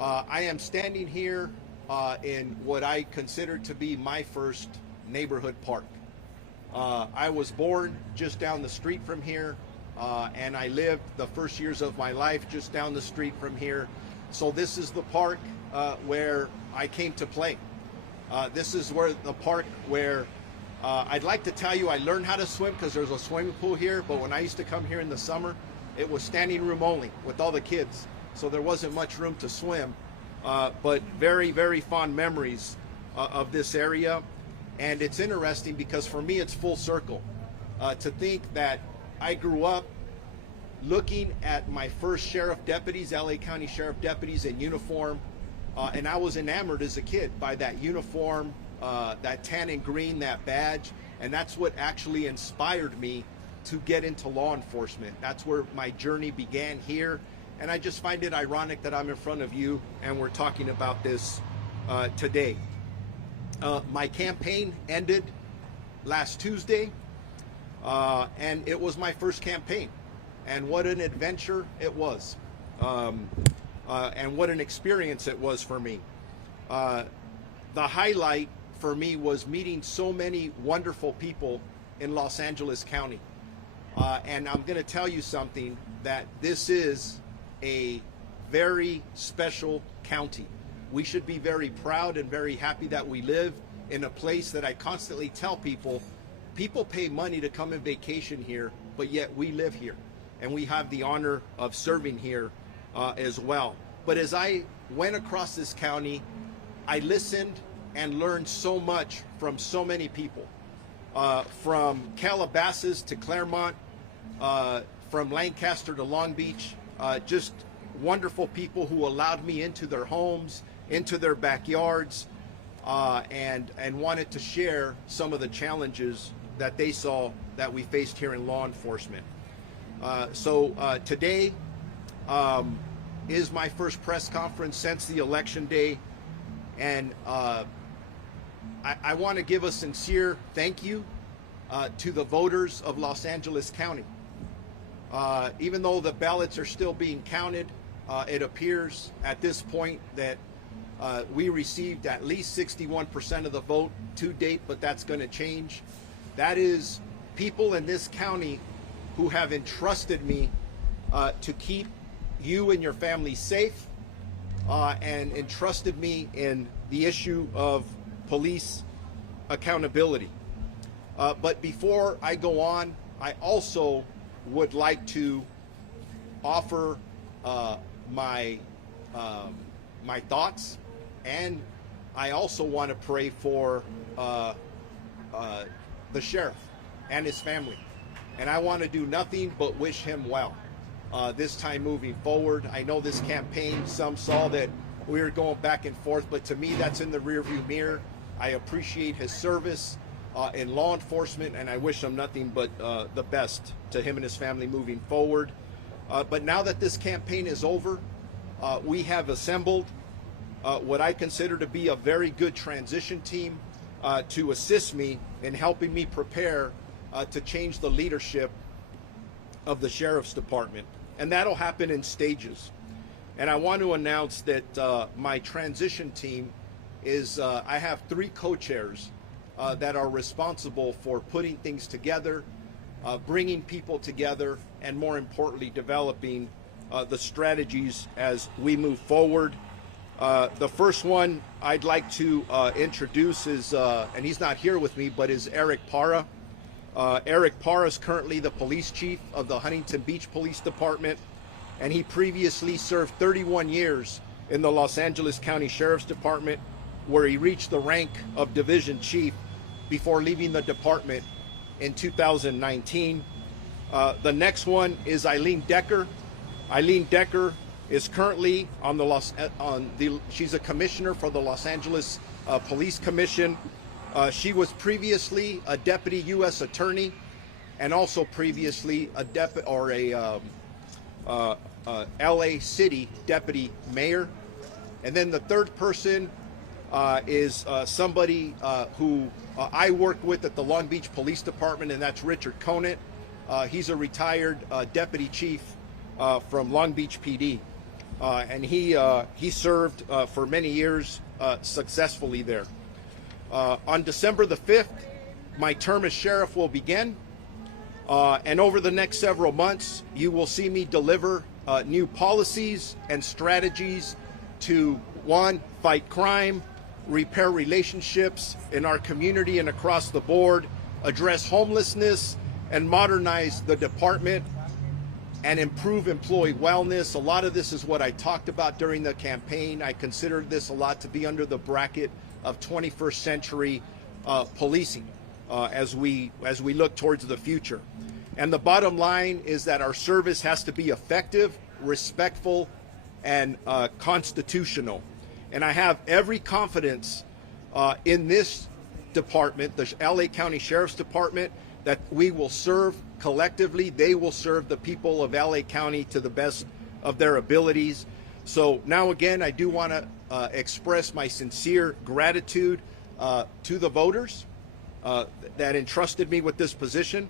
I am standing here in what I consider to be my first neighborhood park. I was born just down the street from here, and I lived the first years of my life just down the street from here. So this is the park where I came to play. This is where the park where I'd like to tell you I learned how to swim because there's a swimming pool here, but when I used to come here in the summer, it was standing room only with all the kids. So there wasn't much room to swim, but very, very fond memories of this area. And it's interesting because for me, it's full circle. To think that I grew up looking at my first sheriff deputies, LA County Sheriff deputies in uniform, and I was enamored as a kid by that uniform, that tan and green, that badge, and that's what actually inspired me to get into law enforcement. That's where my journey began here, and I just find it ironic that I'm in front of you and we're talking about this today. My campaign ended last Tuesday, and it was my first campaign, and what an adventure it was, and what an experience it was for me. The highlight for me was meeting so many wonderful people in Los Angeles County. And I'm going to tell you something, that this is a very special county. We should be very proud and very happy that we live in a place that I constantly tell people, people pay money to come and vacation here, but yet we live here. And we have the honor of serving here as well. But as I went across this county, I listened and learned so much from so many people. From Calabasas to Claremont, from Lancaster to Long Beach, just wonderful people who allowed me into their homes, into their backyards, and wanted to share some of the challenges that they saw that we faced here in law enforcement. So today is my first press conference since the election day, and I want to give a sincere thank you to the voters of Los Angeles County. Even though the ballots are still being counted, it appears at this point that we received at least 61% of the vote to date, but that's going to change. That is people in this county who have entrusted me to keep you and your family safe, and entrusted me in the issue of police accountability. But before I go on, I also would like to offer my thoughts, and I also want to pray for the sheriff and his family. And I want to do nothing but wish him well this time moving forward. I know this campaign, some saw that we were going back and forth, but to me, that's in the rearview mirror. I appreciate his service in law enforcement, and I wish him nothing but the best to him and his family moving forward. But now that this campaign is over, we have assembled what I consider to be a very good transition team to assist me in helping me prepare to change the leadership of the Sheriff's Department. And that'll happen in stages. And I want to announce that my transition team is, I have 3 co-chairs that are responsible for putting things together, bringing people together, and more importantly, developing the strategies as we move forward. The first one I'd like to introduce is, and he's not here with me, but is Eric Parra. Eric Parra is currently the police chief of the Huntington Beach Police Department, and he previously served 31 years in the Los Angeles County Sheriff's Department, where he reached the rank of division chief before leaving the department in 2019. The next one is Eileen Decker. Eileen Decker is currently she's a commissioner for the Los Angeles Police Commission. She was previously a deputy U.S. attorney, and also previously a LA City deputy mayor. And then the third person is somebody who I worked with at the Long Beach Police Department, and that's Richard Conant. He's a retired deputy chief from Long Beach PD. and he served for many years successfully there. On December the 5th, my term as sheriff will begin, and over the next several months, you will see me deliver new policies and strategies to, one, fight crime, repair relationships in our community and across the board, address homelessness, and modernize the department and improve employee wellness. A lot of this is what I talked about during the campaign. I considered this a lot to be under the bracket of 21st century policing as we look towards the future. And the bottom line is that our service has to be effective, respectful, and constitutional. And I have every confidence in this department, the LA County Sheriff's Department, that we will serve collectively. They will serve the people of LA County to the best of their abilities. So now again, I do want to express my sincere gratitude to the voters that entrusted me with this position,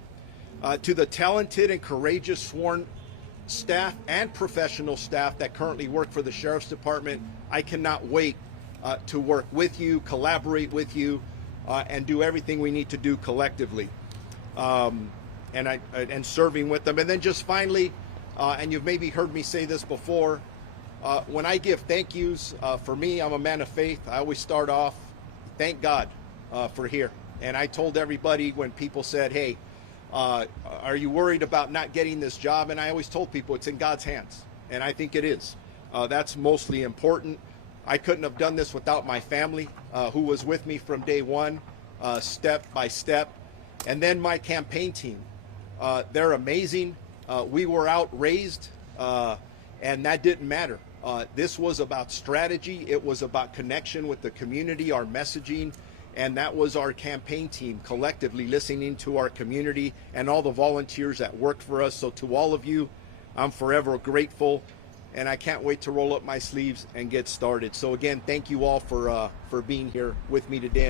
to the talented and courageous sworn staff and professional staff that currently work for the Sheriff's Department. I cannot wait to work with you, collaborate with you, and do everything we need to do collectively. And serving with them. And then just finally, and you've maybe heard me say this before, when I give thank yous, for me, I'm a man of faith. I always start off, thank God for here. And I told everybody when people said, hey, are you worried about not getting this job? And I always told people it's in God's hands. And I think it is. That's mostly important. I couldn't have done this without my family, who was with me from day one, step by step. And then my campaign team. They're amazing. We were outraised, and that didn't matter. This was about strategy. It was about connection with the community, our messaging, and that was our campaign team collectively listening to our community and all the volunteers that worked for us. So to all of you, I'm forever grateful, and I can't wait to roll up my sleeves and get started. So again, thank you all for being here with me today.